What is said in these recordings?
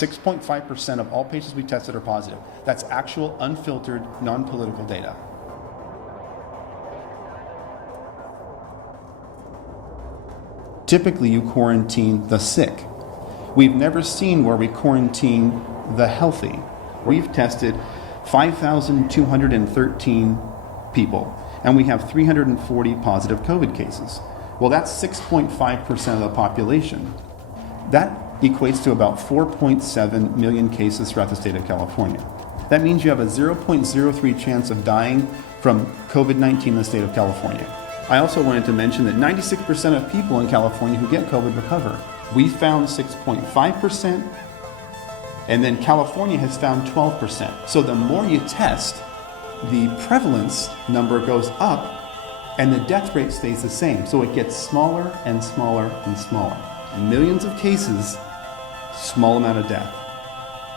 6.5% of all patients we tested are positive. That's actual, unfiltered, non-political data. Typically, you quarantine the sick. We've never seen where we quarantine the healthy. We've tested 5,213 people, and we have 340 positive COVID cases. Well, that's 6.5% of the population. That equates to about 4.7 million cases throughout the state of California. That means you have a 0.03 chance of dying from COVID-19 in the state of California. I also wanted to mention that 96% of people in California who get COVID recover. We found 6.5%, and then California has found 12%. So the more you test, the prevalence number goes up, and the death rate stays the same. So it gets smaller and smaller and smaller. Millions of cases, small amount of death.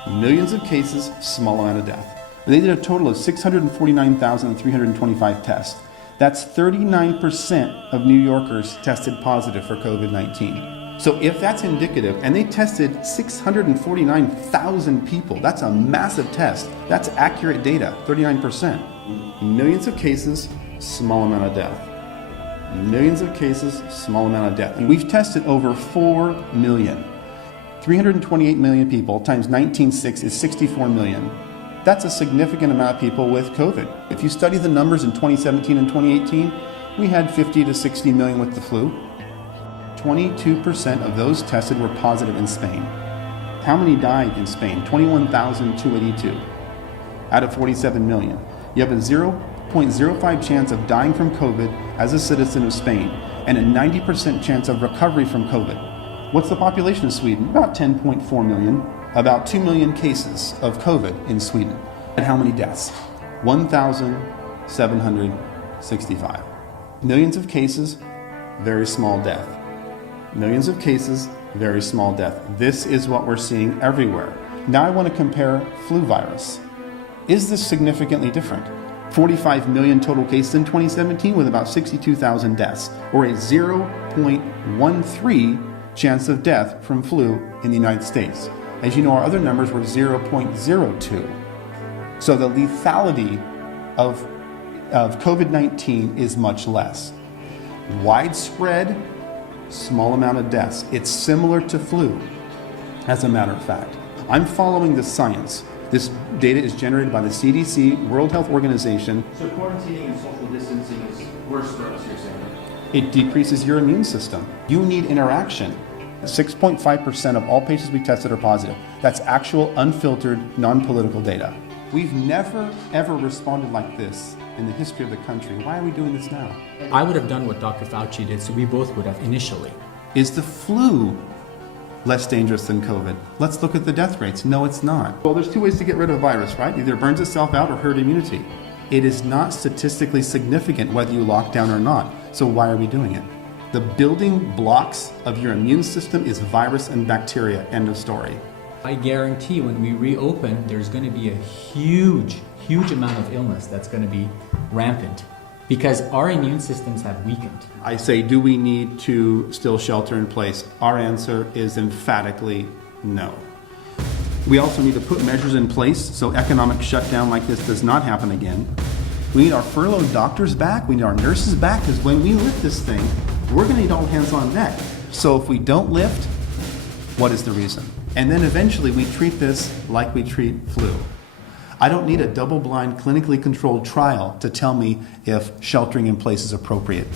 Millions of cases, small amount of death. They did a total of 649,325 tests. That's 39% of New Yorkers tested positive for COVID-19. So if that's indicative, and they tested 649,000 people, that's a massive test. That's accurate data, 39%. Millions of cases, small amount of death. Millions of cases, small amount of death. And we've tested over 4 million. 328 million people times 19.6 is 64 million. That's a significant amount of people with COVID. If you study the numbers in 2017 and 2018, we had 50 to 60 million with the flu. 22% of those tested were positive in Spain. How many died in Spain? 21,282 out of 47 million. You have a 0.05 chance of dying from COVID as a citizen of Spain, and a 90% chance of recovery from COVID. What's the population of Sweden? About 10.4 million. About 2 million cases of COVID in Sweden. And how many deaths? 1,765. Millions of cases, very small death. Millions of cases, very small death. This is what we're seeing everywhere. Now I want to compare flu virus. Is this significantly different? 45 million total cases in 2017 with about 62,000 deaths, or a 0.13 chance of death from flu in the United States. As you know, our other numbers were 0.02. So the lethality of COVID-19 is much less. Widespread, small amount of deaths. It's similar to flu, as a matter of fact. I'm following the science. This data is generated by the CDC, World Health Organization. So quarantining and social distancing is worse for us, you're saying? It decreases your immune system. You need interaction. 6.5% of all patients we tested are positive. That's actual, unfiltered, non-political data. We've never, ever responded like this in the history of the country. Why are we doing this now? I would have done what Dr. Fauci did, so we both would have initially. Is the flu less dangerous than COVID? Let's look at the death rates. No, it's not. Well, there's two ways to get rid of a virus, right? Either it burns itself out or herd immunity. It is not statistically significant whether you lock down or not. So why are we doing it? The building blocks of your immune system is virus and bacteria. End of story. I guarantee when we reopen, there's going to be a huge amount of illness that's going to be rampant because our immune systems have weakened. I say, do we need to still shelter in place? Our answer is emphatically no. We also need to put measures in place so economic shutdown like this does not happen again. We need our furloughed doctors back. We need our nurses back, because when we lift this thing, we're going to need all hands on deck. So if we don't lift, what is the reason? And then eventually we treat this like we treat flu. I don't need a double-blind, clinically controlled trial to tell me if sheltering in place is appropriate.